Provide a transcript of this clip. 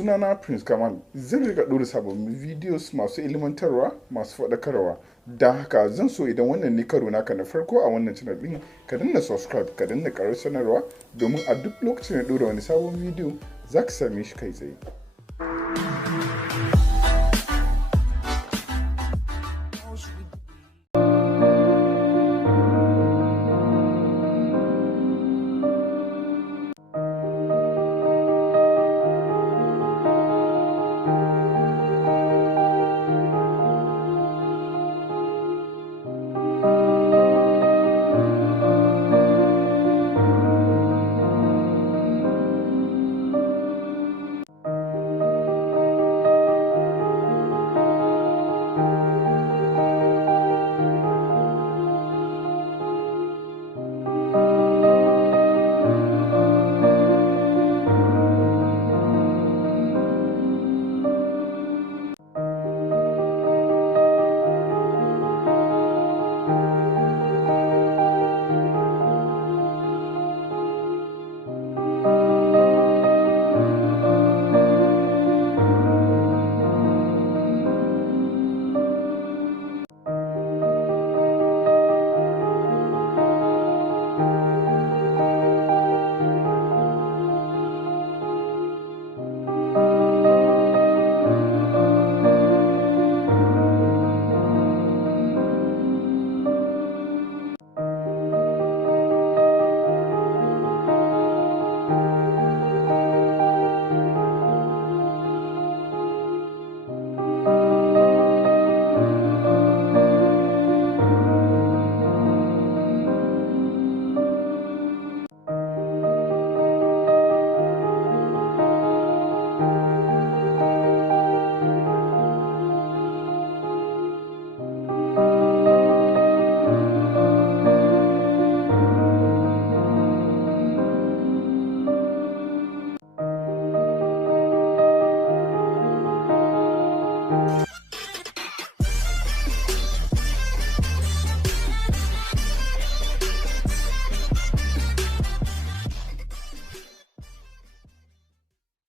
Sunana Prince Kamal, zan riga ɗora sababbin videos masu ilmantarwa, masu faɗakarwa. Don haka zan so idan wannan ne karo naka na farko a wannan channel ɗin, ka danna subscribe, ka danna ƙarar sanarwa domin a duk lokacin da ɗora wani sabon video za ka same shi kai tsaye.